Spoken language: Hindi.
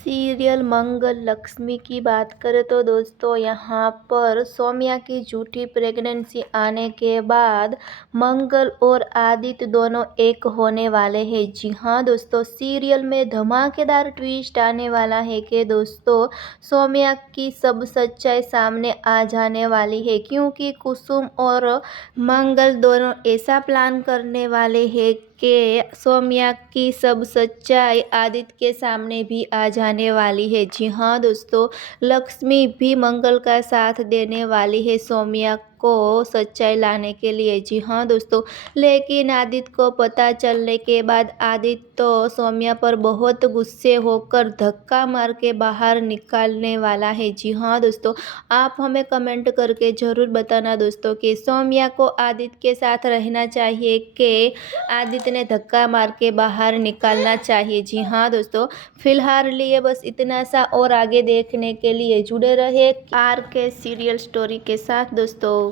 सीरियल मंगल लक्ष्मी की बात करें तो दोस्तों यहाँ पर सौम्या की झूठी प्रेगनेंसी आने के बाद मंगल और आदित्य दोनों एक होने वाले हैं। जी हाँ दोस्तों, सीरियल में धमाकेदार ट्विस्ट आने वाला है कि दोस्तों सौम्या की सब सच्चाई सामने आ जाने वाली है, क्योंकि कुसुम और मंगल दोनों ऐसा प्लान करने वाले हैं कि सौम्या की सब सच्चाई आदित्य के सामने भी आ जाने वाली है। जी हाँ दोस्तों, लक्ष्मी भी मंगल का साथ देने वाली है सौम्या को सच्चाई लाने के लिए। जी हाँ दोस्तों, लेकिन आदित्य को पता चलने के बाद आदित्य तो सौम्या पर बहुत गुस्से होकर धक्का मार के बाहर निकालने वाला है। जी हाँ दोस्तों, आप हमें कमेंट करके ज़रूर बताना दोस्तों कि सौम्या को आदित्य के साथ रहना चाहिए कि आदित्य ने धक्का मार के बाहर निकालना चाहिए। जी हाँ दोस्तों, फिलहाल लिए बस इतना सा, और आगे देखने के लिए जुड़े रहे आर के सीरियल स्टोरी के साथ दोस्तों।